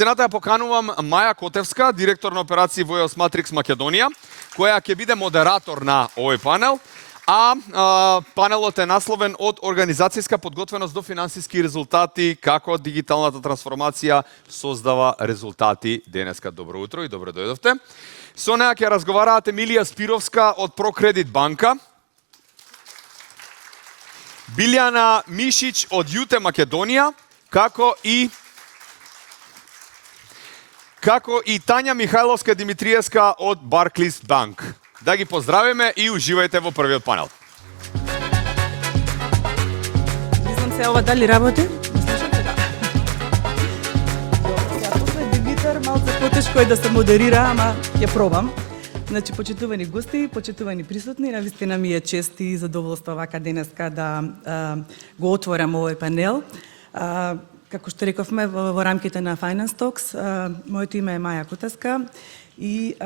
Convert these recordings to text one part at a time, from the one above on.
Дената ја поканувам Маја Котевска, директор на операции во EOS Matrix Македонија, која ќе биде модератор на овој панел, панелот е насловен од организацијска подготвеност до финансиски резултати, како дигиталната трансформација создава резултати. Денеска добро утро и добро дојдовте. Со неа ќе разговараат Емилија Спировска од Прокредит банка, Билјана Мишич од Јуте Македонија, како и Тања Михајловска Димитриевска од Барклис банк. Да ги поздравиме и уживајте во првиот панел. Не знам се ова дали работи? Не слушате, да. Тоа е Димитар, малце потешко е да се модерира, ама ја пробам. Значи, почитувани гости, почитувани присутни, навистина ми е чест и задоволство вака денеска да го отворам овој панел. Како што рековме во рамките на Finance Talks, моето име е Маја Котевска и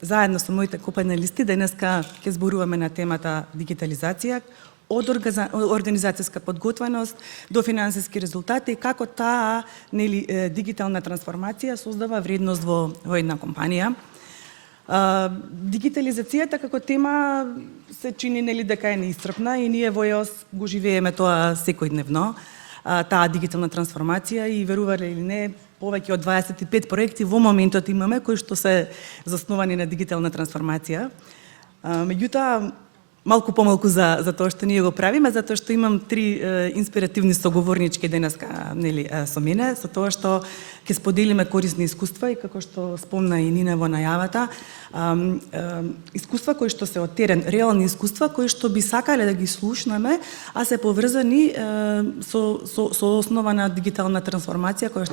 заедно со моите копаналисти денеска ќе зборуваме на темата дигитализација, од организацијска подготвеност до финансиски резултати, како таа дигитална трансформација создава вредност во една компанија. Дигитализацијата како тема се чини дека е неисцрпна и ние во EOS го живееме тоа секојдневно, таа дигитална трансформација и верувале или не, повеќе од 25 проекти во моментот имаме кои што се засновани на дигитална трансформација. Меѓутоа, малку помалку за тоа што ние го правиме, затоа што имам три инспиративни соговорнички денеска со мене, со тоа што ќе споделиме корисни искуства и како што спомна и Нина во најавата, искуства кои што се од терен, реални искуства кои што би сакале да ги слушнеме, а се поврзани со основа на дигитална трансформација која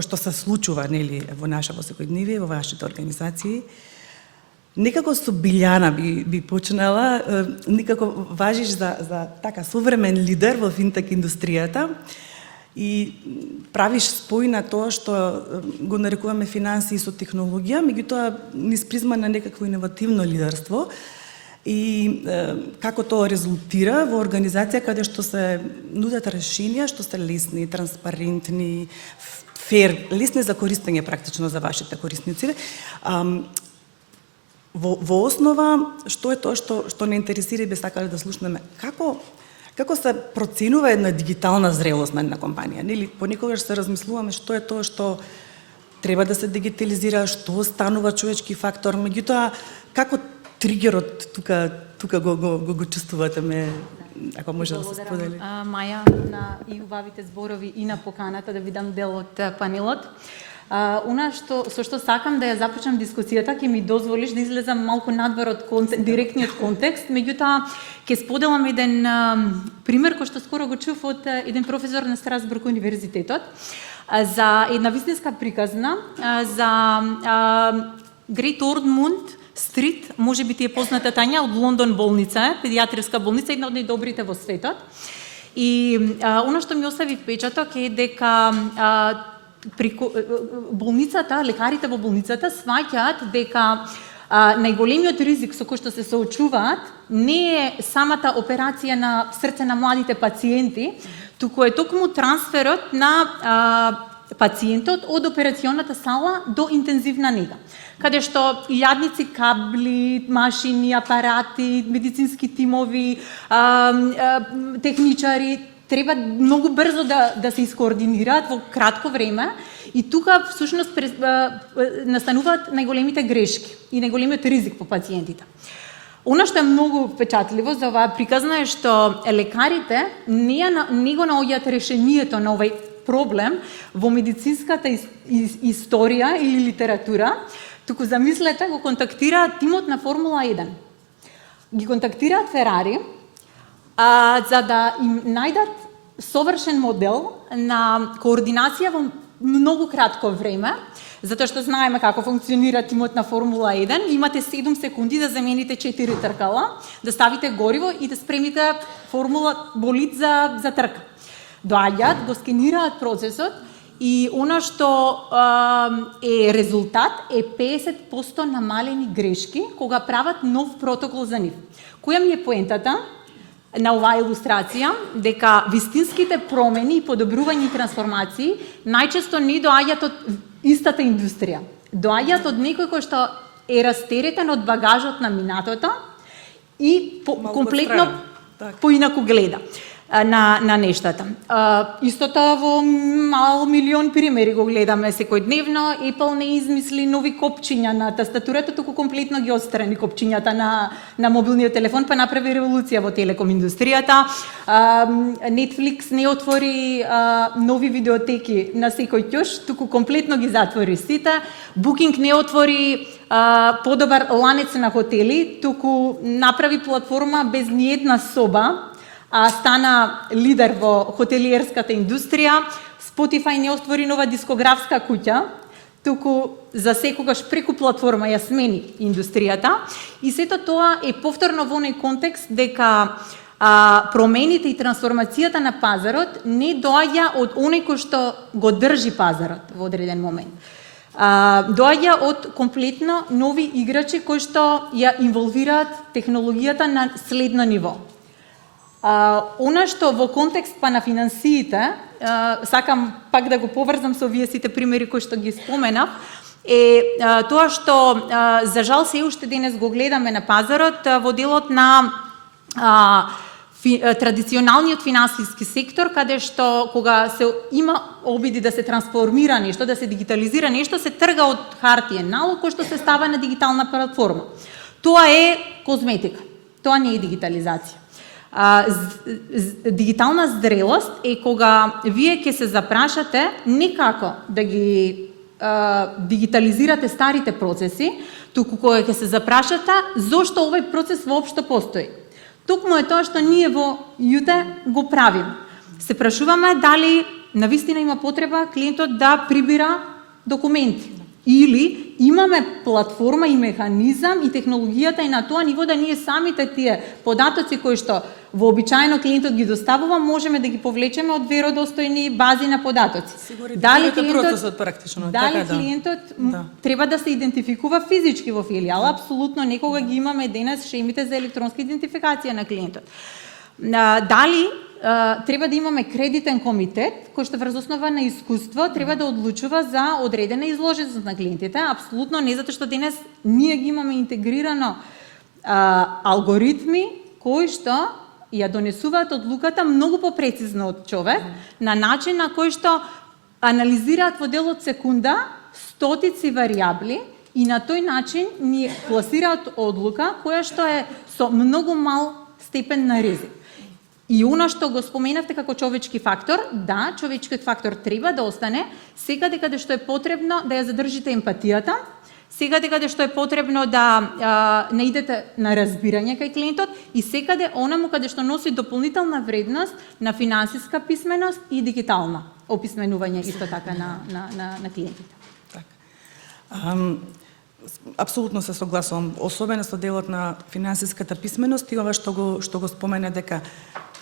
што се случува во нашето секојдневие, во вашите организации. Некако со Билјана би почнала, некако важиш за така современ лидер во финтек индустријата и правиш спој на тоа што го нарекуваме финансии со технологија, меѓутоа низ призма на некакво иновативно лидерство и како тоа резултира во организација каде што се нудат решенија што се лесни, транспарентни, фер, лесни за користење практично за вашите корисници. Во основа, што е тоа што не интересира и би сакале да слушнеме? Како се проценува една дигитална зрелост на една компанија? Понекогаш се размислуваме што е тоа што треба да се дигитализира, што станува човечки фактор, меѓутоа како тригерот тука го чувствувате ако може да се сподели? Маја, и убавите зборови и на поканата да видам дел од панелот. Со што сакам да ја започнам дискусијата, ќе ми дозволиш да излезам малку надвор од директниот контекст, меѓутоа ќе споделам еден пример кој што скоро го чув од еден професор на Страсбург универзитетот за една вистинска приказна за Грейт Ормунд Стрит, може би ти е позната, Тања, од Лондон болница, педијатрска болница, една од најдобрите во светот. И она што ми остави впечаток е дека болницата, лекарите во болницата сваќаат дека најголемиот ризик со кој што се соочуваат не е самата операција на срце на младите пациенти, туку е токму трансферот на пациентот од операционата сала до интензивна нега, каде што илјадници кабли, машини, апарати, медицински тимови, техничари треба многу брзо да се искоординираат во кратко време и тука всушност настануваат најголемите грешки и најголемиот ризик по пациентите. Она што е многу впечатливо за оваа приказна е што лекарите не го наоѓаат решението на овој проблем во медицинската историја или литература, туку замислете го контактираат тимот на Формула 1. Ги контактираат Ферари за да им најдат совршен модел на координација во многу кратко време, затоа што знаеме како функционира тимот на Формула 1, имате 7 секунди да замените 4 тркала, да ставите гориво и да спремите формула болид за трка. Доаѓаат, го скенираат процесот и она што е резултат е 50% намалени грешки кога прават нов протокол за нив. Која ми е поентата? на оваа илустрација дека вистинските промени, подобрувања и трансформации најчесто не доаѓаат од истата индустрија. Доаѓаат од некој кој што е растеретен од багажот на минатото и комплетно поинаку гледа на нештата. Истото во мал милион примери го гледаме секојдневно. Apple не измисли нови копчиња на тастатурата, туку комплетно ги отстрани копчињата на мобилниот телефон, па направи револуција во телеком индустријата. Netflix не отвори нови видеотеки на секој ќош, туку комплетно ги затвори сите. Booking не отвори подобар ланец на хотели, туку направи платформа без ниедна соба, стана лидер во хотелиерската индустрија. Spotify не отвори нова дискографска куќа, туку за секогаш преку платформа ја смени индустријата. И сето тоа е повторно во оној контекст дека промените и трансформацијата на пазарот не доаѓа од оној кој што го држи пазарот во одреден момент. Доаѓа од комплетно нови играчи кои што ја инволвираат технологијата на следно ниво. Она што во контекст па на финансиите, сакам пак да го поврзам со овие сите примери кои што ги споменав, е тоа што за жал се уште денес го гледаме на пазарот во делот на традиционалниот финансиски сектор, каде што кога се има обиди да се трансформира нешто, да се дигитализира нешто, се трга од хартиен налог кој што се става на дигитална платформа. Тоа е козметика, тоа не е дигитализација. Дигитална зрелост е кога вие ќе се запрашате не како да ги дигитализирате старите процеси, туку кога ќе се запрашате зошто овој процес воопшто постои. Токму е тоа што ние во ЮТЕ го правиме. Се прашуваме дали навистина има потреба клиентот да прибира документи или имаме платформа и механизам и технологијата и на тоа ниво да ние самите тие податоци кои што вообичаено клиентот ги доставува, можеме да ги повлечеме од веродостојни бази на податоци. Дали клиентот треба да се идентификува физички во филијала? Апсолутно, некога ги имаме денес шемите за електронска идентификација на клиентот. Дали треба да имаме кредитен комитет кој што врз основа на искуство треба да одлучува за одредена изложеност на клиентите? Апсолутно не, затоа што денес ние ги имаме интегрирано алгоритми кои што ја донесуваат одлуката многу попрецизно од човек, на начин на кој што анализираат во дел од секунда стотици варијабли и на тој начин ни пласираат одлука која што е со многу мал степен на ризик. И она што го споменавте како човечки фактор, да, човечкиот фактор треба да остане секаде каде што е потребно да ја задржите емпатијата, секаде каде што е потребно да наидете на разбирање кај клиентот и секаде онаму каде што носи дополнителна вредност на финансиска писменост и дигитална описменување исто така на клиентите. Апсолутно се согласувам, особено со делот на финансиската писменост и ова што го спомена дека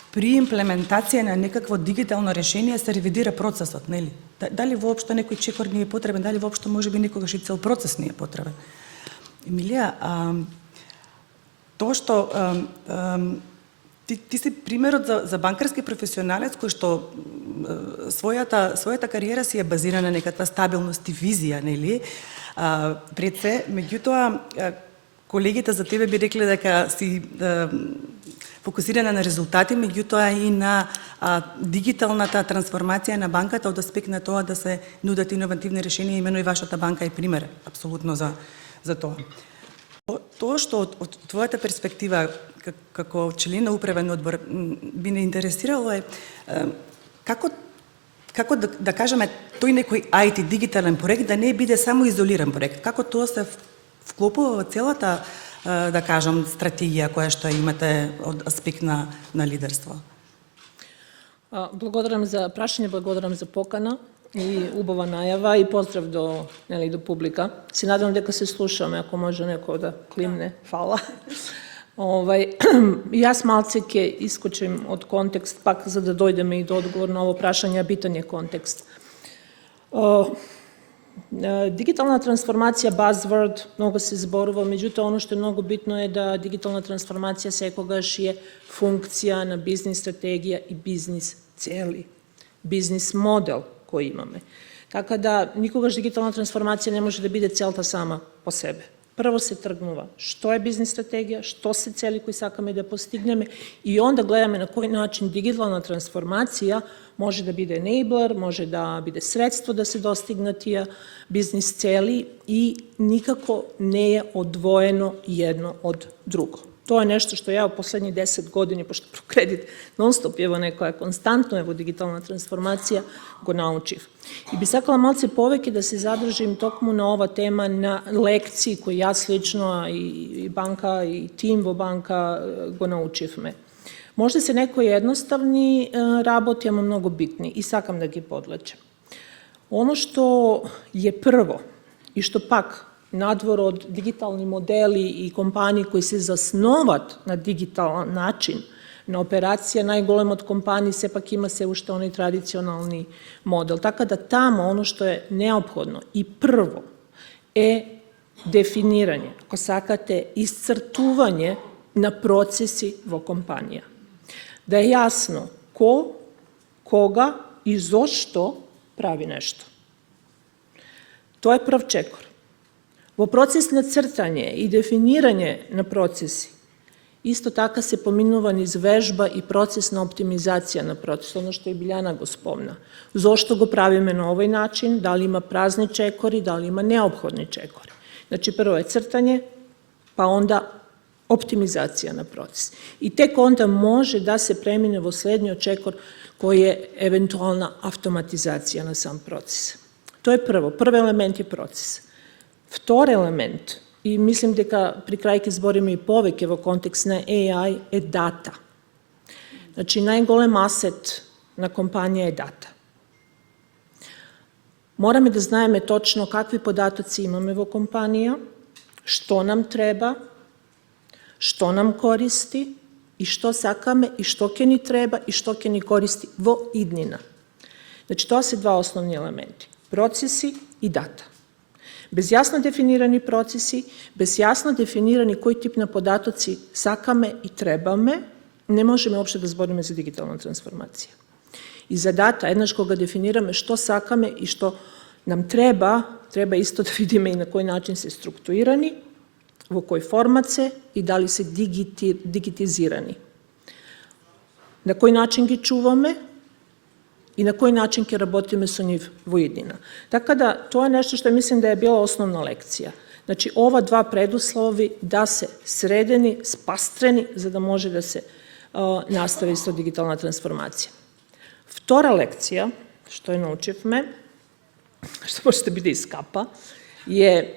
при имплементација на некакво дигитално решение се ревидира процесот, нели? Дали воопшто некој чекор не е потребен, дали воопшто можеби некогаш и цел процес не е потребен. Емилија, тоа што ти си примерот за банкарски професионалец кој што својата кариера си е базирана на некаква стабилност и визија, нели? Пред се, меѓутоа, колегите за тебе би рекле дека си фокусирана на резултати, меѓутоа и на дигиталната трансформација на банката од аспект на тоа да се нудат иновативни решенија, имено и вашата банка е пример апсолутно за тоа. Тоа што од твојата перспектива како член на управен одбор би не интересирало е како да кажеме тој некој IT дигитален проект да не биде само изолиран проект, како тоа се вклопува во целата да кажам стратегија која што имате од аспект на лидерство. Благодарам за прашање, благодарам за покана и убава најава и поздрав до публика. Се надевам дека се слушаме, ако може некој да климне. Фала. Јас малце ќе искочим од контекст, пак за да дојдеме и до одговор на ово прашање, битен е контекст. Digitalna transformacija, buzzword, mnogo se zborува, меѓутоа ono što je mnogo bitno je da digitalna transformacija sekогаш je funkcija na biznis strategija i biznis цели, biznis model koji imаме. Така да никогаш digitalna transformacija ne može da биде целта сама по себе. Прво се тргнува што е бизнис стратегија, што се цели кои сакаме да постигнеме и онда гледаме на кој начин дигитална трансформација може да биде enabler, може да биде средство да се достигнат тие бизнис цели и никако не е одвоено едно од друго. Тоа е нешто што ја во последни 10 години, пошто Прокредит нон-стоп е во некоја константно е во дигитална трансформација, го научив. И би сакала малце повеќе да се задржим токму на ова тема на лекции кои јас лично и банка и тим во банка го научивме. Може се некои едноставни работи, ама многу битни и сакам да ги подлечем. Оно што е прво и што пак надвор од дигитални модели и компании кои се засноват на дигитален начин, на операција, најголем од компании сепак има се уште оној традиционални модел. Така да тамо оно што е неопходно и прво е дефинирање, ако сакате, исцртување на процеси во компанија. Да е јасно ко, кога и зошто прави нешто. Тоа е прв чекор. Во процес на цртање и дефинирање на процеси, исто така се поминува низ вежба и процес на оптимизација на процес, оно што и Билјана го спомна. Зошто го правиме на овој начин, дали има празни чекори, дали има неопходни чекори. Значи, прво е цртање, па онда оптимизација на процес. И тек онда може да се премине во следниот чекор, кој е евентуална автоматизација на сам процес. Тоа е прво. Први елемент е процес. Втор елемент, и мислим дека при крај ќе збориме и повеќе во контекст на AI, е дата. Значи, најголем асет на компанија е дата. Мораме да знаеме точно какви податоци имаме во компанија, што нам треба, што нам користи и што сакаме и што ќе ни треба и што ќе ни користи во иднина. Значи, тоа се два основни елементи. Процеси и дата. Без јасно дефинирани процеси, без јасно дефинирани кој тип на податоци сакаме и требаме, не можеме општо да збориме за дигитална трансформација. И за дата, еднаш кога дефинираме што сакаме и што нам треба, треба исто да видиме и на кој начин се структурирани, во кој формат се и дали се дигитизирани. На кој начин ги чуваме и на кој начин ќе работиме со нив во иднина. Така да, тоа е нешто што мислим да е била основна лекција. Значи, ова два предуслови да се средени, спастрени, за да може да се настави со дигитална трансформација. Втора лекција, што ја научивме, што може да биде искапа, е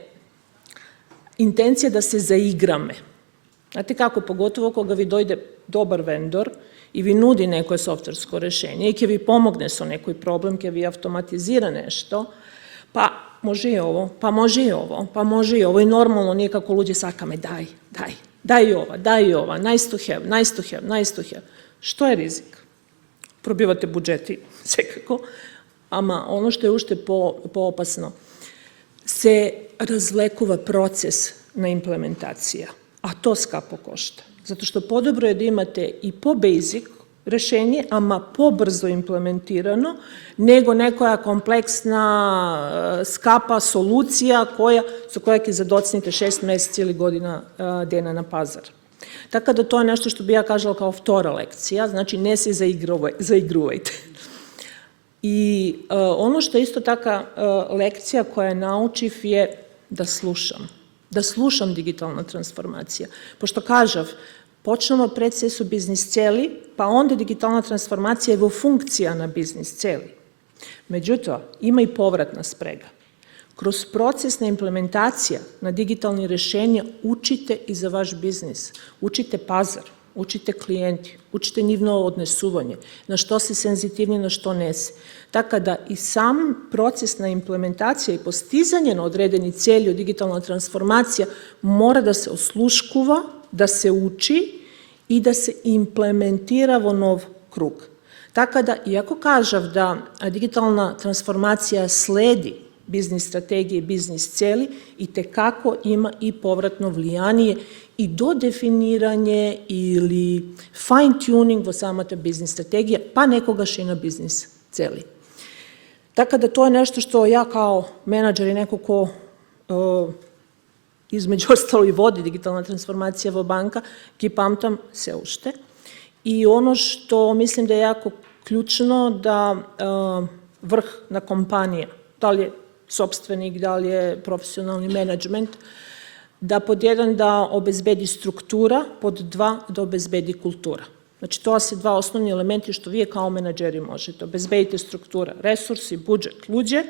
интенција да се заиграме. Знаете како, поготово кога ви дојде добар вендор и ви нуди некое софтверско решение и ќе ви помогне со некој проблем, ќе ви автоматизира нешто, па може и ово, па може и ово, па може и ово. И нормално ние како луѓе сакаме дај и ова, nice to have. Што е ризик? Пробивате буџети, секако, ама оно што е уште поопасно, се развлекува процес на имплементација, а то скапо кошта. Затоа што подобро е да имате и по-бейзик решение, ама побрзо имплементирано, него некоја комплексна, скапа солуција со која ќе задоцните 6 месеци или година дена на пазар. Така да тоа е нешто што би ја кажала као втора лекција, значи не се заигрувајте. И оно што исто така лекција која научив е да слушам дигитална трансформација. Пошто кажав, почнемо пред се со бизнис цели, па онда дигитална трансформација е во функција на бизнис цели. Меѓутоа, има и повратна спрега. Кроз процес на имплементација на дигитални решенија учите и за ваш бизнис, учите пазар, учите клиенти, учите нивно однесување, на што се сензитивни, на што не се. Така да и сам процес на имплементација и постизање на одредени цели од дигитална трансформација мора да се ослушкува, да се учи и да се имплементира во нов круг. Така да, иако кажав да дигитална трансформација следи biznis strategije, biznis celi i tekako ima i povratno влијание и до дефинирање или fine tuning во самата бизнис стратегија, па некогаш и на бизнис цели. Така да тоа е нешто што ја као менаџер и некој ко измеѓу остало и води дигитална трансформација во банка, ги памтам се уште. И оно што мислим да е јако клучно да врх на компанија, дали е собственик, дали е професионални менеджмент, да под еден да обезбеди структура, под два да обезбеди култура. Значи, тоа се два основни елементи што вие као менеджери можете. Обезбедите структура, ресурси, буџет, луѓе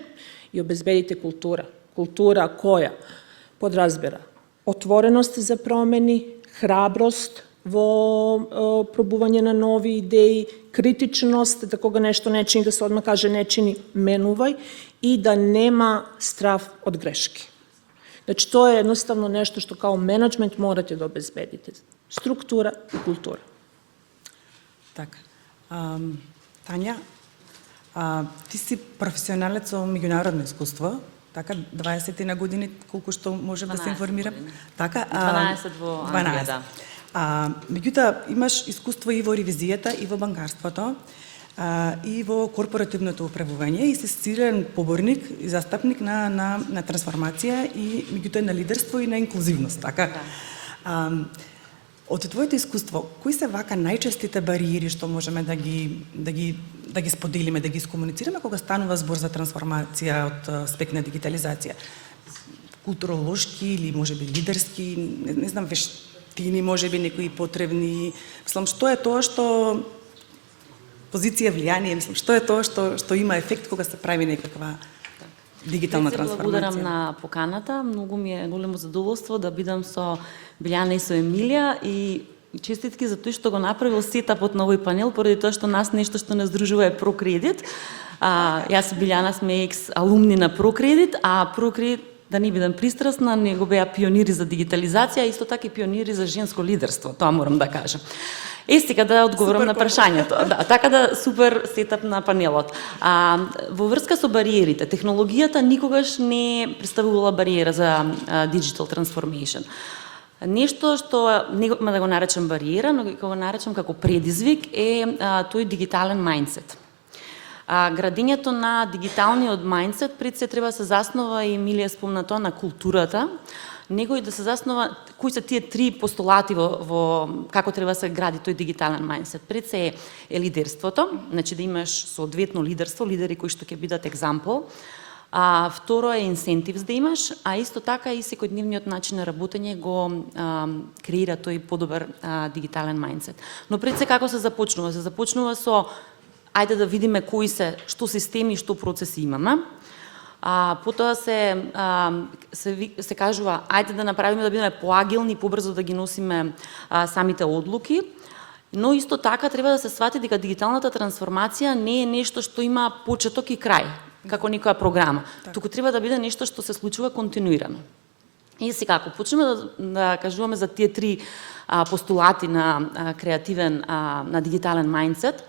и обезбедите култура. Култура која подразбира отвореност за промени, храброст во пробување на нови идеи, критичност, да кога нешто не чини, да се одма каже не чини, менувај, и да нема страв од грешки. Значи, тоа е едноставно нешто што као менеджмент морате да обезбедите. Структура и култура. Така. Тања, ти си професионалец со меѓународно искуство, така, 20 на години, колку што можев да се информирам. Така, 12 во Англија, да. Меѓутоа, имаш искуство и во ревизијата, и во банкарството, и во корпоративното управување, и си силен поборник и застапник на трансформација, и меѓутоа на лидерство и на инклузивност, така? Да. Од твоето искуство, кои се вака најчестите бариери што можеме да ги споделиме, да ги искомуницираме кога станува збор за трансформација од аспект на дигитализација? Културолошки или можеби лидерски, не знам, вештини, можеби некои потребни. Мислам, што е тоа што позиција, влијание, мислам, што е тоа што има ефект кога се прави некаква дигитална трансформација? Благодарам на поканата, многу ми е големо задоволство да бидам со Билјана и со Емилија и честитки за тој што го направил сетапот на овој панел, поради тоа што нас нешто што не здружува е ProCredit. Јас и Билјана сме екс-алумни на ProCredit, а ProCredit, да не бидам пристрасна, него беа пионири за дигитализација, исто така и пионири за женско лидерство, тоа морам да кажам. Сега да одговорам на прашањето. Да, така да супер сетап на панелот. Во врска со бариерите, технологијата никогаш не представувала бариера за digital transformation. Нешто што не да го наречам бариера, но го наречам како предизвик е тој дигитален мајндсет. Градењето на дигиталниот мајндсет пред се треба да се заснова, и Емилија спомна тоа, на културата, него и да се заснова кои се тие три постулати во како треба да се гради тој дигитален мајндсет. Пред се е лидерството, значи да имаш соодветно лидерство, лидери кои што ќе бидат екзампл. Второ е инсентивс да имаш, а исто така и секојдневниот начин на работење го креира тој подобар дигитален мајндсет. Но пред се како се започнува? Се започнува со ајде да видиме кои се, што системи, што процеси имаме. Потоа се кажува, ајде да направиме да бидеме поагилни, побрзо да ги носиме самите одлуки, но исто така треба да се свати дека дигиталната трансформација не е нешто што има почеток и крај, како некоја програма, туку треба да биде нешто што се случува континуирано. И сега, ако почнеме да кажуваме за тие три постулати на креативен, на дигитален мајндсет,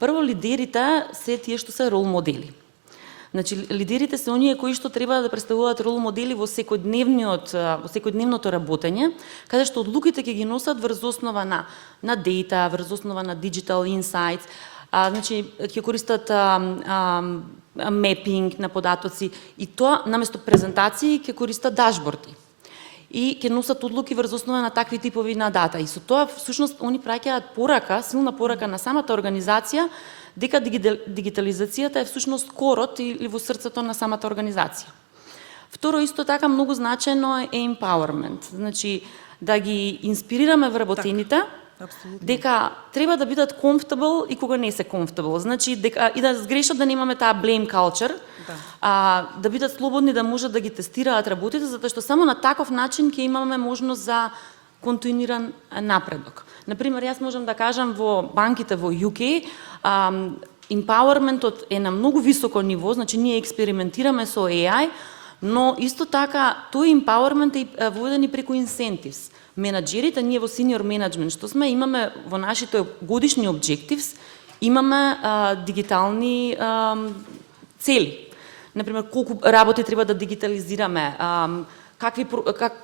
прво лидерите се тие што се рол модели. Значи, лидерите се оние кои што треба да представуваат рол модели во секојдневното работење, каде што одлуките ќе ги носат врз основа на дејта, врз основа на digital insights, значи ќе користат мепинг на податоци, и тоа наместо презентации ќе користат дашборди. И ќе носат одлуки врз основа на такви типови на дата. И со тоа, всушност, они праќаат порака, силна порака на самата организација, дека дигитализацијата е всушност корот или во срцето на самата организација. Второ, исто така, многу значено е empowerment. Значи, да ги инспирираме вработените, дека треба да бидат comfortable и кога не се comfortable. Значи, дека и да сгрешат да немаме таа blame culture, да бидат слободни да можат да ги тестираат работите, затоа што само на таков начин ќе имаме можност за континуиран напредок. Например, јас можам да кажам во банките во UK, empowermentот е на многу високо ниво, значи ние експериментираме со AI, но исто така тој empowerment е воден и преку incentives. Менаџерите, ние во senior management што сме, имаме во нашите годишни objectives, имаме дигитални цели. например, колку работи треба да дигитализираме,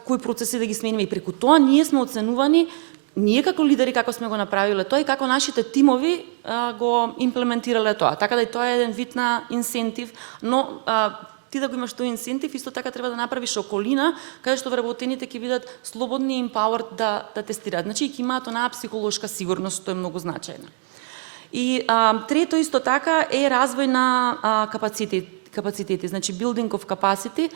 кои процеси да ги смениме, и преку тоа ние сме оценувани, ние како лидери како сме го направиле тоа и како нашите тимови го имплементирале тоа. Така да и тоа е еден вид на инсентив, но ти да го имаш тој инсентив, исто така треба да направиш околина каде што вработените ќе бидат слободни и empowered да тестираат. Значи ќе имаат онаа психолошка сигурност, што е многу значајна. И трето исто така е развој на капацитети, значи building of capacity,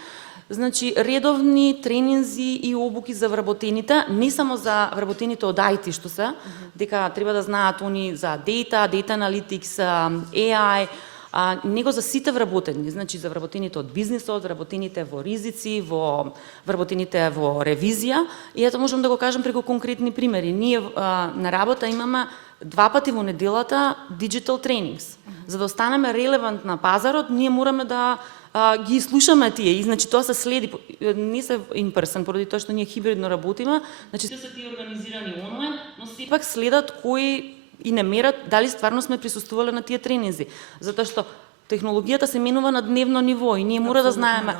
значи редовни тренинзи и обуки за вработените, не само за вработените од IT што се, дека треба да знаат они за data analytics, AI, него за сите вработени, значи за вработените од бизнисот, вработените во ризици, вработените во ревизија. И ето можам да го кажам преку конкретни примери. Ние на работа имаме 2 пати во неделата digital trainings. За да останеме релевант на пазарот, ние мораме да ги слушаме тие, и значи тоа се следи, не се in person, поради тоа што ние хибридно работиме, значи се тие организирани онлайн, но сепак следат кои и не мерат дали стварно сме присуствувале на тие тренинзи, затоа што технологијата се менува на дневно ниво и ние мора да знаеме.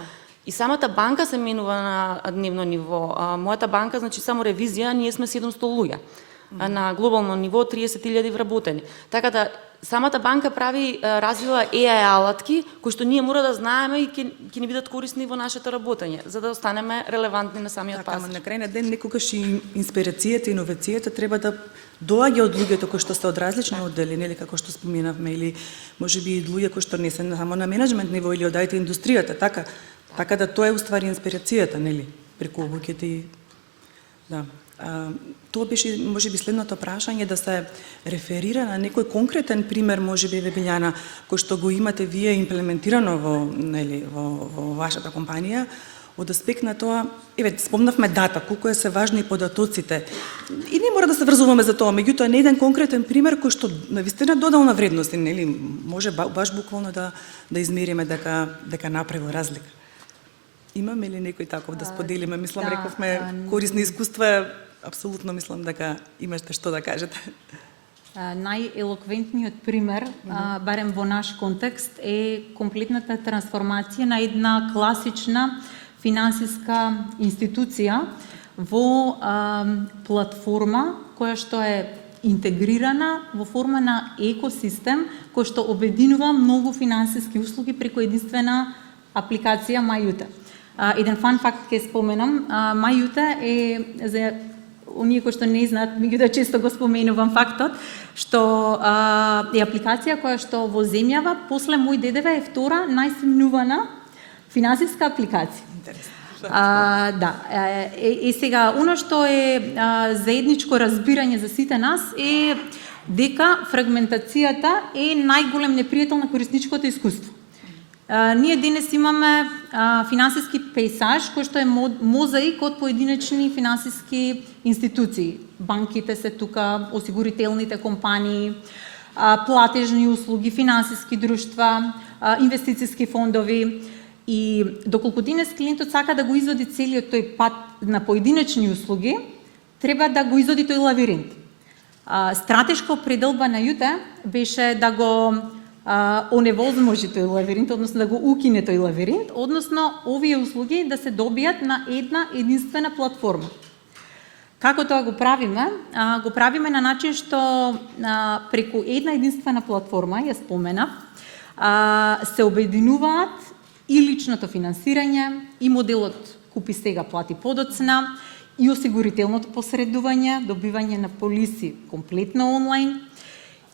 И самата банка се менува на дневно ниво. Мојата банка, значи само ревизија, ние сме 700 луѓе. На глобално ниво 30.000 вработени. Така да самата банка развива AI алатки кои што ние мора да знаеме и ќе ни бидат корисни во нашето работење, за да останеме релевантни на самиот пазар. На крај на ден некогаш и инспирацијата, иновацијата треба да доаѓа од луѓето кои што се од различни оддели, нели, како што споменавме, или можеби и луѓе кои што не се само на менеджмент ниво или од IT индустријата, така да тоа е уствари инспирацијата, нели, преку обуќите и да. Тоа беше можеби следното прашање, да се реферира на некој конкретен пример, можеби Биљана, кој што го имате вие имплементирано во вашата компанија, од аспект на тоа, спомнавме дата, колку се важни податоците. И не мора да се врзуваме за тоа, меѓутоа не еден конкретен пример кој што навистина додална вредност, нели, може баш буквално да измериме дека направил разлика. Имаме ли некој таков да споделиме? Мислам, рековме корисни искуства. Апсолутно мислам дека имате што да кажете. Најелоквентниот пример, барем во наш контекст, е комплетната трансформација на една класична финансиска институција во платформа која што е интегрирана во форма на екосистем кој што обединува многу финансиски услуги преку единствена апликација MyUta. Еден фан факт ќе споменам, MyUta е за оние кои што не знаат, меѓутоа често го споменувам фактот, што е апликација која што во земјава, после мој ДДВ е втора најсемнувана финансиска апликација. Сега, оно што е заедничко разбирање за сите нас е дека фрагментацијата е најголем непријател на корисничкото искуство. Ние денес имаме финансиски пейсаж кој што е мозаик од поединечни финансиски институции. Банките се тука, осигурителните компании, платежни услуги, финансиски друштва, инвестициски фондови. И доколку денес клиентот сака да го изводи целиот тој пат на поединечни услуги, треба да го изводи тој лавиринт. Стратешка определба на Јута беше да го оневозможи тој лавиринт, односно да го укине тој лавиринт, односно овие услуги да се добијат на една единствена платформа. Како тоа го правиме? Го правиме на начин што преку една единствена платформа, ја споменав, се обединуваат и личното финансирање, и моделот купи сега, плати подоцна, и осигурителното посредување, добивање на полиси комплетно онлайн,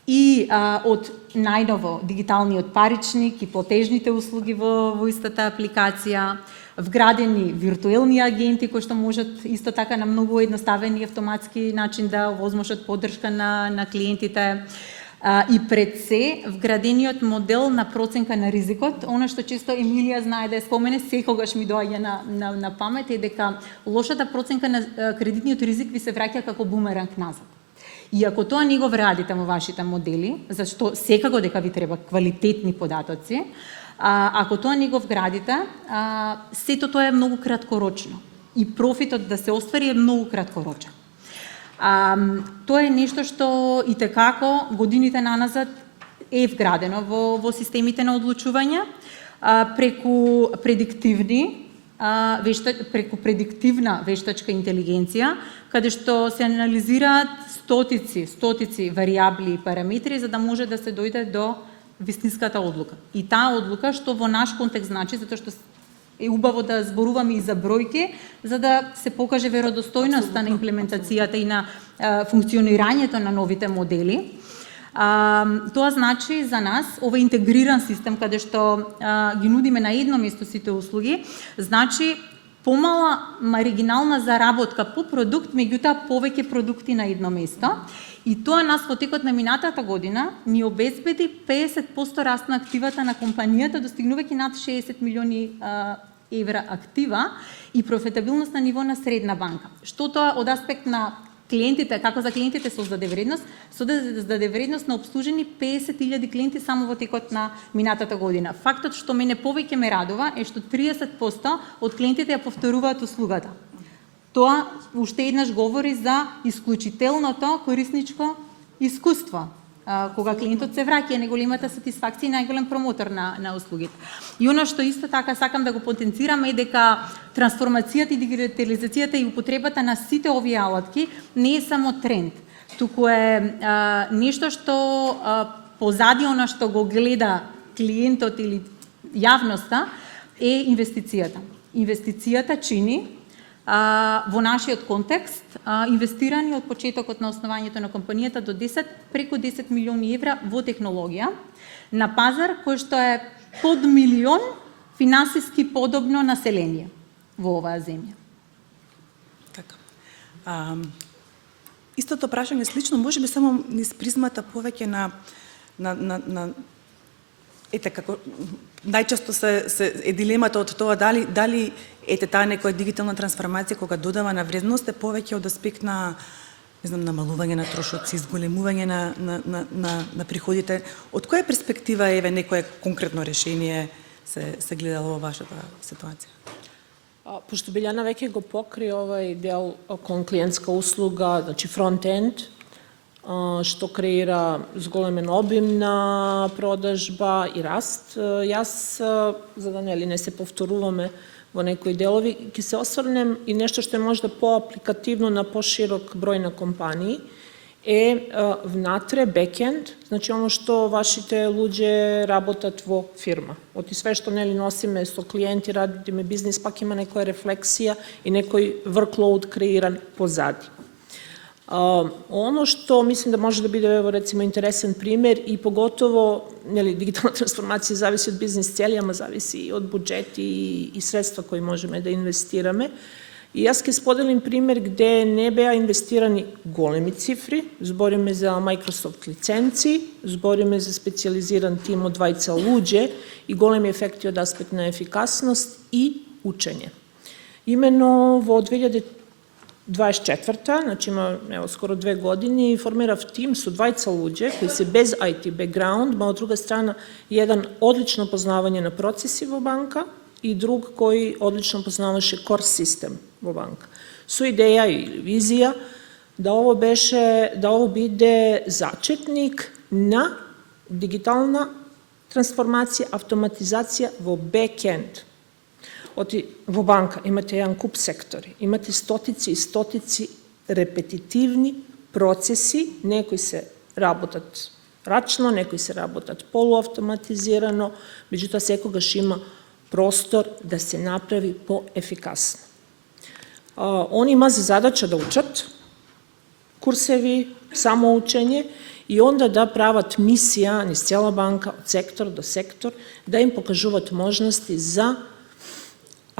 и од најново дигиталниот паричник и платежните услуги во истата апликација, вградени виртуелни агенти кои што можат исто така на многу едноставен и автоматски начин да овозможат поддршка на клиентите, и пред се вградениот модел на проценка на ризикот. Она што често Емилија знае да ја спомене, секогаш ми доаѓа на памет, е дека лошата проценка на кредитниот ризик ви се враќа како бумеранг назад. И ако тоа не го врадите во вашите модели, зашто секако дека ви треба квалитетни податоци, ако тоа не го вградите, сето тоа е многу краткорочно. И профитот да се оствари е многу краткорочен. Тоа е нешто што и текако годините наназад е вградено во системите на одлучување. преку предиктивна вештачка интелигенција, каде што се анализираат стотици варијабли и параметри за да може да се дојде до вистинската одлука. И таа одлука што во наш контекст значи затоа што е убаво да зборуваме и за бројки за да се покаже веродостојноста на имплементацијата и на функционирањето на новите модели. Тоа значи за нас овој интегриран систем каде што ги нудиме на едно место сите услуги, значи помала маргинална заработка по продукт, меѓутоа повеќе продукти на едно место. И тоа нас во текот на минатата година ни обезбеди 50% раст на активата на компанијата, достигнувајќи над 60 милиони евра актива и профитабилност на ниво на средна банка. Што тоа од аспект на клиентите, како за клиентите создаде вредност на обслужени 50.000 клиенти само во текот на минатата година. Фактот што мене повеќе ме радува е што 30% од клиентите ја повторуваат услугата. Тоа уште еднаш говори за исклучителното корисничко искуство. Кога клиентот се враќа, е најголемата сатисфакција и најголем промотор на услугите. И оно што исто така сакам да го потенцирам е дека трансформацијата и дигитализацијата и употребата на сите овие алатки не е само тренд, туку е нешто што позади она што го гледа клиентот или јавноста е инвестицијата. Инвестицијата чини во нашиот контекст инвестирани од почетокот на основањето на компанијата до преку 10 милиони евра во технологија на пазар кој што е под милион финансиски подобно население во оваа земја. Така. Истото прашање слично, можеби само низ призмата повеќе на ете како најчесто е дилемата од тоа дали ете таа некоја дигитална трансформација кога додава на вредност е повеќе од аспект на намалување на трошоци, зголемување на приходите. Од која перспектива еве некое конкретно решение се гледало во вашата ситуација? Пошто Билјана веќе го покри овај дел кон клиентска услуга, значи фронт-енд, што креира зголемен обим на продажба и раст. Јас, за да не се повторуваме во некои делови, ќе се осврнем и нешто што е можда поапликативно на поширок број на компании, е внатре, бекенд, значи оно што вашите луѓе работат во фирма. Оти све што носиме со клиенти, радиме бизнис, пак има некоја рефлексија и некој workload креиран позади. Оно што мислим да може да биде рецимо интересен пример и поготово дигитална трансформација зависи од бизнис цели, ама зависи и од буџети и средства кои можеме да инвестираме. И јас ќе споделим пример где не беа инвестирани големи цифри, збориме за Microsoft лиценци, збориме за специализиран тим од 2 луѓе и големи ефекти од аспект на ефикасност и учење. Имено во 2024, значи има скоро 2 години, формирав тим со 2 луѓе кои се без IT бекграунд, ма од друга страна еден одлично познавање на процеси во банка и друг кој одлично познаваше core систем во банка. Со идеја и визија да ово биде зачетник на дигитална трансформација, автоматизација во бекенд. Во банка имате еден куп сектори, имате стотици и стотици репетитивни процеси, некои се работат рачно, некои се работат полуавтоматизирано, меѓутоа секогаш има простор да се направи поефикасно. Они има за задача да учат курсеви, самоучење и онда да прават мисија низ цела банка, од сектор до сектор, да им покажуваат можности за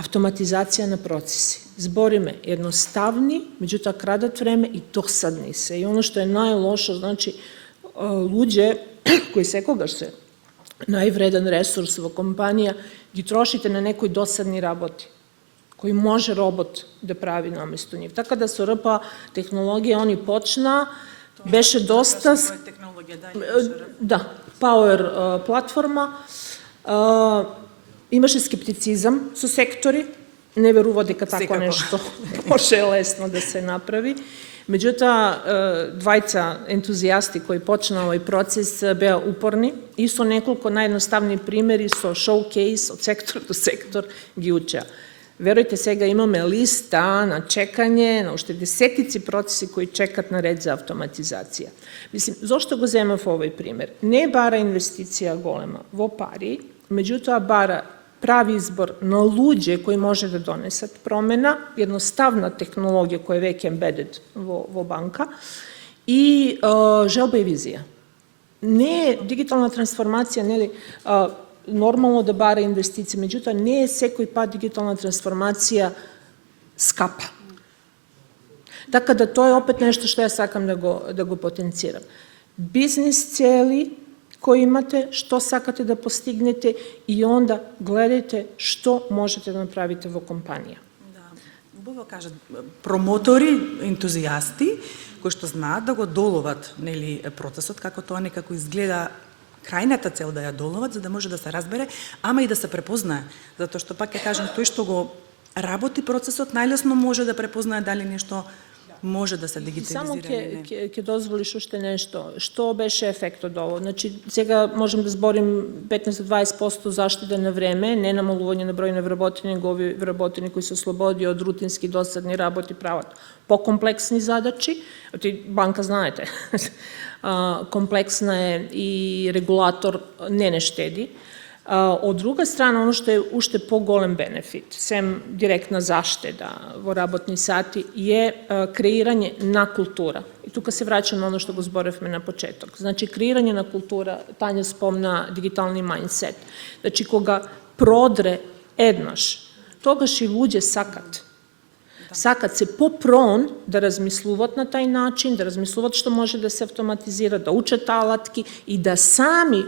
автоматизација на процеси. Збориме едноставни, меѓутоа крадат време и досадни се. И оно што е најлошо, значи, луѓе кои секогаш се највреден ресурс во компанија, ги трошите на некои досадни работи, кои може робот да прави наместо нив. Така да со РПА технологија они почна, беше доста... Да, Power платформа, имаше скептицизам со сектори, не верува дека тако нешто може лесно да се направи. Меѓутоа, двајца ентузијасти кои почна овој процес беа упорни и со неколку наједноставни примери, со шоукейс од сектор до сектор ги учеа. Верујте, сега имаме листа на чекање, на уште десетици процеси кои чекат на ред за автоматизација. Мислим, зошто го земав овој пример? Не бара инвестиција голема во пари, меѓутоа бара прави избор на луѓе кои може да донесат промена, едноставна технологија која е веќе embedded во банка и желба и визија. Не е дигитална трансформација, нели, нормално да бара инвестиции, меѓутоа не е секој пат дигитална трансформација скапа. Така да тоа е опет нешто што ја сакам да го потенцирам. Бизнис цели кои имате, што сакате да постигнете и онда гледајте што можете да направите во компанија. Да, убаво кажат, промотори, ентузијасти, кои што знаат да го доловат, нели, процесот, како тоа некако изгледа крајната цел да ја доловат, за да може да се разбере, ама и да се препознае. Затоа што пак ќе кажам, тој што го работи процесот, најлесно може да препознае дали нешто може да се дигитализира. Само ќе дозволиш уште нешто. Што беше ефектот ово? Значи, сега можем да зборим 15-20% заштеда на време, не намалување на број на вработени, него ови вработени кои се ослободи од рутински досадни работи прават покомплексни задачи. Банка, знаете, комплексна е и регулатор не штеди. Од друга страна, оно што е уште поголем бенефит, сем директна заштеда во работни сати, е креирање на култура. И тука се враќам на оно што го зборевме на почеток. Значи, креирање на култура, Тања спомна дигитални мајндсет. Значи, кога продре еднаш, тогаш и луѓе сакат. Сакат се попрон да размислуват на тај начин, да размислуват што може да се автоматизира, да учат алатки и да сами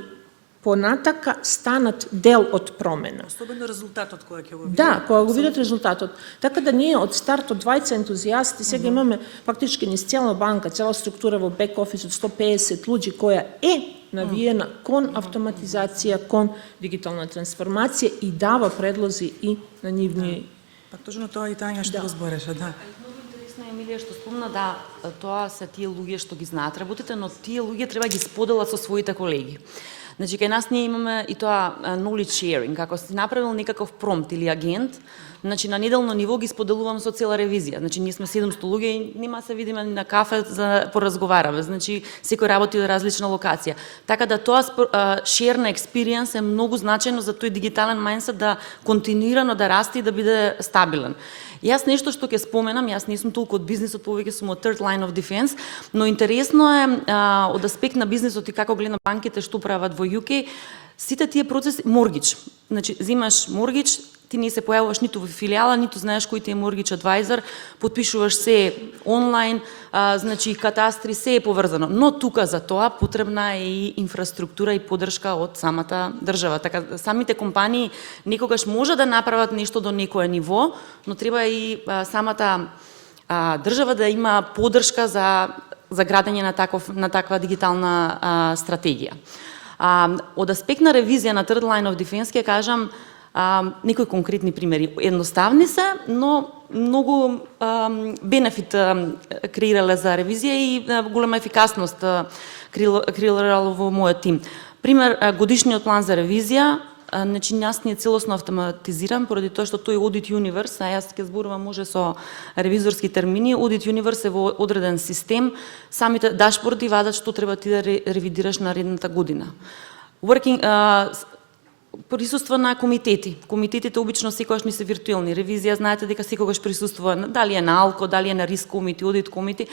понатака станат дел од промена. Особено резултатот кој ќе го видат. Да, кога го видат резултатот. Така да ние од старт од двајца ентузијасти сега имаме фактички низ цела банка, цела структура во бек офис од 150 луѓе која е навиена кон автоматизација, кон дигитална трансформација и дава предлози и на нивни. Пак точно тоа и Тања што го збореше, да. Многу интересно е, Емилија, што спомна, да, тоа се тие луѓе што ги знаат работите, но тие луѓе треба ги споделат со своите колеги. Значи, кај нас ние имаме и тоа knowledge sharing, како си направил некаков промпт или агент, значи на неделно ниво ги споделувам со цела ревизија. Значи, ние сме 700 луѓе и нема се видиме на кафе за поразговараме. Значи, секој работи од различна локација. Така да тоа шерна експириенс е многу значајно за тој дигитален мајндсет да континуирано да расте и да биде стабилен. Јас нешто што ќе споменам, јас не сум толку од бизнисот, повеќе сум од third line of defense, но интересно е од аспект на бизнисот и како гледам банките што прават во UK, сите тие процеси, моргидж, значи земаш моргидж, ти не се појавуваш ниту во филијала, ниту знаеш кој ти е mortgage advisor, подпишуваш се онлайн, значи катастри, се е поврзано. Но тука за тоа потребна е и инфраструктура и поддршка од самата држава. Така самите компании некогаш може да направат нешто до некое ниво, но треба и самата држава да има поддршка за градење на таква дигитална стратегија. Од аспект на ревизија на third line of defense ќе кажам некои конкретни примери. Едноставни се, но многу бенефит креирале за ревизија и голема ефикасност креирало во мојот тим. Пример, годишниот план за ревизија, значи јас не целосно автоматизирам, поради тоа што тој Audit Universe, а јас ќе зборувам може со ревизорски термини, Audit Universe е во одреден систем, самите дашборди вадат што треба ти да ревидираш наредната година. Присуства на комитети. Комитетите обично секогаш не се виртуелни. Ревизија знаете дека секогаш присуствува, дали е на АЛКО, дали е на риск комити, одит комити.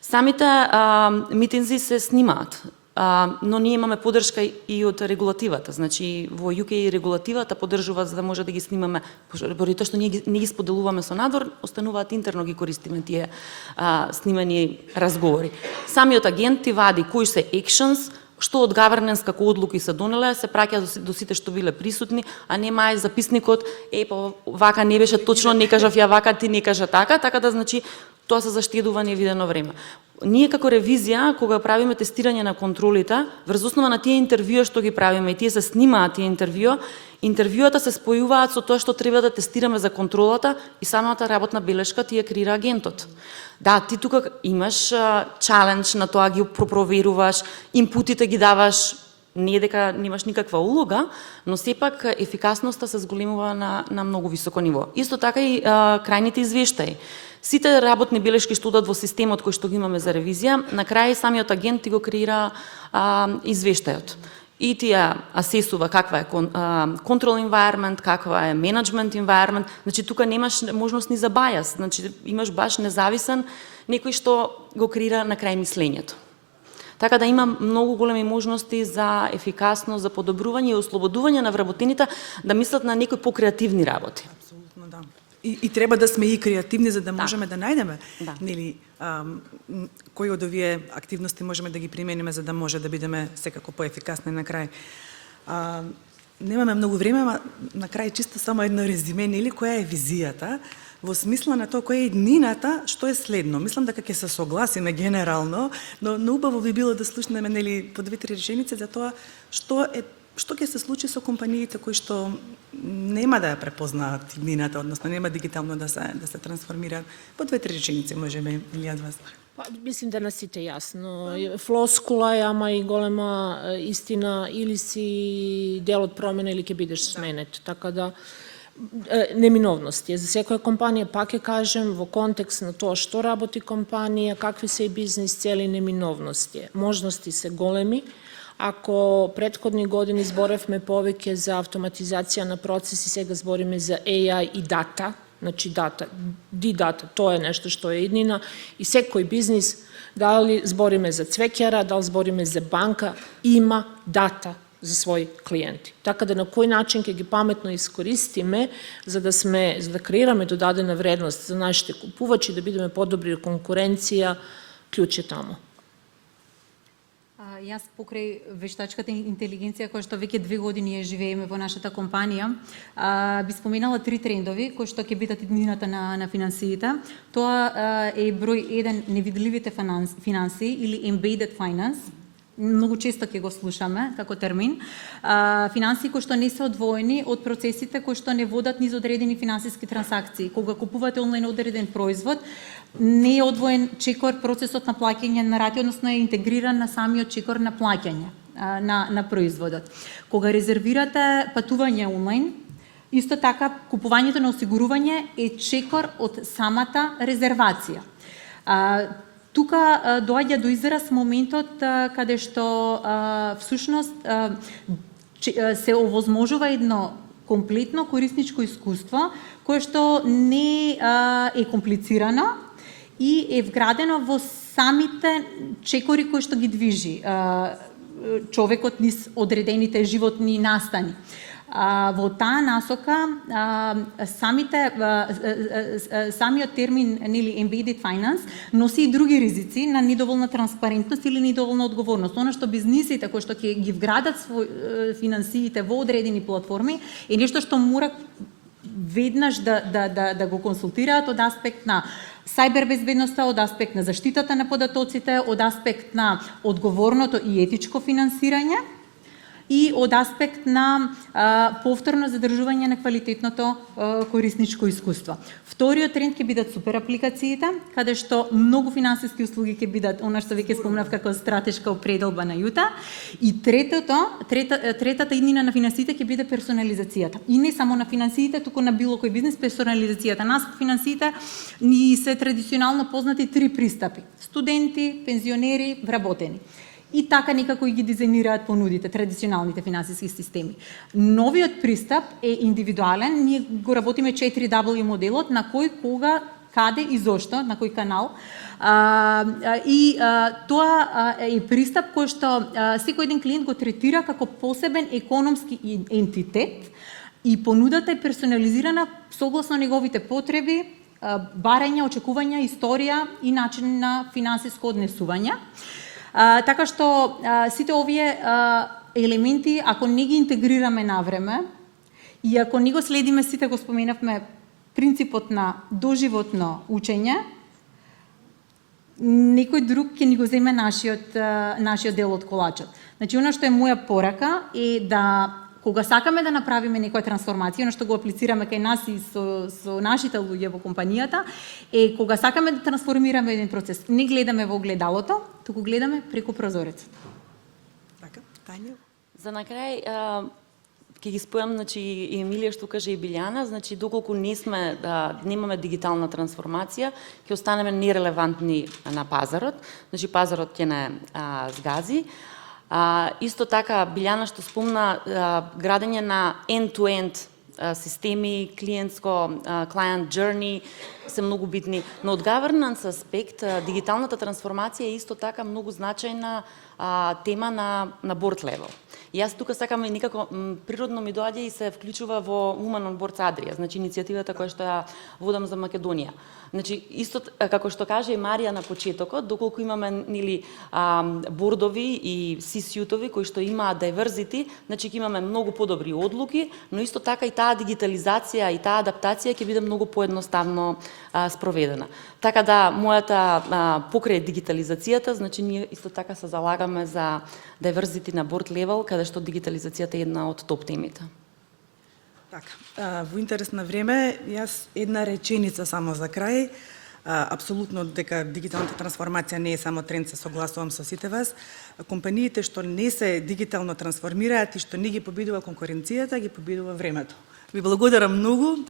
Самите митинзи се снимаат, но ние имаме поддршка и од регулативата. Значи, во UK регулативата поддржува за да може да ги снимаме, поради тоа што ние не ги споделуваме со надвор, остануваат интерно ги користиме тие снимани разговори. Самиот агент ти вади кои се actions, што од governance како одлуки се донеле, се праќа до сите што биле присутни, а нема и записникот, вака не беше точно, не кажав ја вака, ти не кажа така, така да значи тоа се заштедува невидено време. Ние како ревизија, кога правиме тестирање на контролите, врз основа на тие интервјуа што ги правиме и тие се снимаат тие интервјуата се спојуваат со тоа што треба да тестираме за контролата и самата работна белешка ти ја креира агентот. Да, ти тука имаш чалендж на тоа, ги проверуваш, инпутите ги даваш, не дека немаш никаква улога, но сепак ефикасноста се зголемува на многу високо ниво. Исто така и крајните извештаи. Сите работни белешки што одат во системот кој што ги имаме за ревизија, на крај самиот агент ти го креира извештајот. И ти ја асесува каква е control environment, каква е management environment. Значи, тука немаш можност ни за бајас. Значи, имаш баш независен некој што го креира на крај мислењето. Така да има многу големи можности за ефикасно, за подобрување и ослободување на вработените да мислат на некои покреативни работи. Апсолутно, да. И треба да сме и креативни за да можеме да најдеме, нели, кои од овие активности можеме да ги примениме за да може да бидеме секако поефикасни на крај. Немаме многу време, ама на крај чисто само едно резюме, нели, која е визијата во смисла на тоа која е иднината, што е следно. Мислам дека ќе се согласиме генерално, но убаво би било да слушнеме, нели, по 2-3 реченици за тоа што ќе се случи со компаниите кои што нема да ја препознаат иднината, односно нема дигитално да се трансформираат. По 2-3 реченици можеме или од вас. Па, мислим да на сите јасно. Флоскула е, ама и голема истина, или си дел од промена или ќе бидеш сменет. Така да, неминовност е. За секоја компанија, пак ќе кажем, во контекст на тоа што работи компанија, какви се и бизнис цели, неминовност е. Можности се големи. Ако претходни години зборевме повеќе за автоматизација на процеси, сега збориме за AI и дата, значи дата, дата, тоа е нешто што е иднина и секој бизнис, дали збориме за цвеќара, дали збориме за банка, има дата за своји клиенти. Така да на кој начин ќе ги паметно искористиме за да креираме додадена вредност за нашите купувачи, да бидеме подобри конкуренција, клjuč е таму. Јас покрај вештачката интелигенција која што веќе 2 години ја живееме во нашата компанија, би споменала 3 трендови кои што ќе бидат иднината на финансиите. Тоа е број 1 невидливите финанси или embedded finance. Многу често ќе го слушаме како термин. Финанси кои што не се одвоени од процесите кои што не водат низ одредени финансиски трансакции. Кога купувате онлайн одреден производ, не е одвоен чекор процесот на плаќање на рати, односно е интегриран на самиот чекор на плаќање на производот. Кога резервирате патување онлайн, исто така купувањето на осигурување е чекор од самата резервација. Тука доаѓа до израз моментот каде што всушност се овозможува едно комплетно корисничко искуство кое што не е комплицирано и е вградено во самите чекори кои што ги движи човекот низ одредените животни настани. Во таа насока самиот термин embedded finance носи и други ризици на недоволна транспарентност или недоволна одговорност. Оно што бизнисите кои што ќе ги вградат финансиите во одредени платформи е нешто што мора веднаш да го консултираат од аспект на сајбер безбедноста, од аспект на заштитата на податоците, од аспект на одговорното и етичко финансирање и од аспект на повторно задржување на квалитетното корисничко искуство. Вториот тренд ќе бидат супер апликациите, каде што многу финансиски услуги ќе бидат, она што веќе спомнав како стратешка определба на јута. И третата иднина на финансиите ќе биде персонализацијата. И не само на финансиите, туку на било кој бизнес персонализацијата. Нас финансиите ни се традиционално познати 3 пристапи: студенти, пензионери, вработени. И така некако и ги дизајнираат понудите, традиционалните финансиски системи. Новиот пристап е индивидуален, ние го работиме 4W моделот, на кој, кога, каде и зошто, на кој канал. Тоа е пристап кој што секој еден клиент го третира како посебен економски ентитет и понудата е персонализирана согласно неговите потреби, барања, очекувања, историја и начин на финансиско однесување. Така што сите овие елементи, ако не ги интегрираме навреме и ако не го следиме, сите го споменавме, принципот на доживотно учење, некој друг ќе ни го земе нашиот дел од колачот. Значи, она што е моја порака е да кога сакаме да направиме некоја трансформација, она што го аплицираме кај нас и со нашите луѓе во компанијата, е кога сакаме да трансформираме еден процес, не гледаме во огледалото, туку гледаме преку прозорецот. Така, Тања? За на крај, ќе ги спојам, значи, и Емилија што каже и Билјана, значи, доколку немаме дигитална трансформација, ќе останеме нерелевантни на пазарот, значи, пазарот ќе не згази. Исто така, Билјана што спомна, градење на end-to-end системи, клиентско, client journey се многу битни. Но од governance аспект, дигиталната трансформација е исто така многу значајна тема на board level. И јас тука сакам и некако природно ми доаѓа и се вклучува во Women on Boards Adria, значи иницијативата која што ја водам за Македонија. Значи, исто како што каже и Марија на почетокот, доколку имаме бордови и C-suite-ови кои што имаат diversity, значи ќе имаме многу подобри одлуки, но исто така и таа дигитализација и таа адаптација ќе биде многу поедноставно спроведена. Така да, мојата покрај дигитализацијата, значи ние исто така се залагаме за diversity на board level, каде што дигитализацијата е една од топ темите. Така, во интерес на време, јас една реченица само за крај. Апсолутно дека дигиталната трансформација не е само тренд, се согласувам со сите вас. Компаниите што не се дигитално трансформираат и што не ги победува конкуренцијата, ги победува времето. Ви благодарам многу.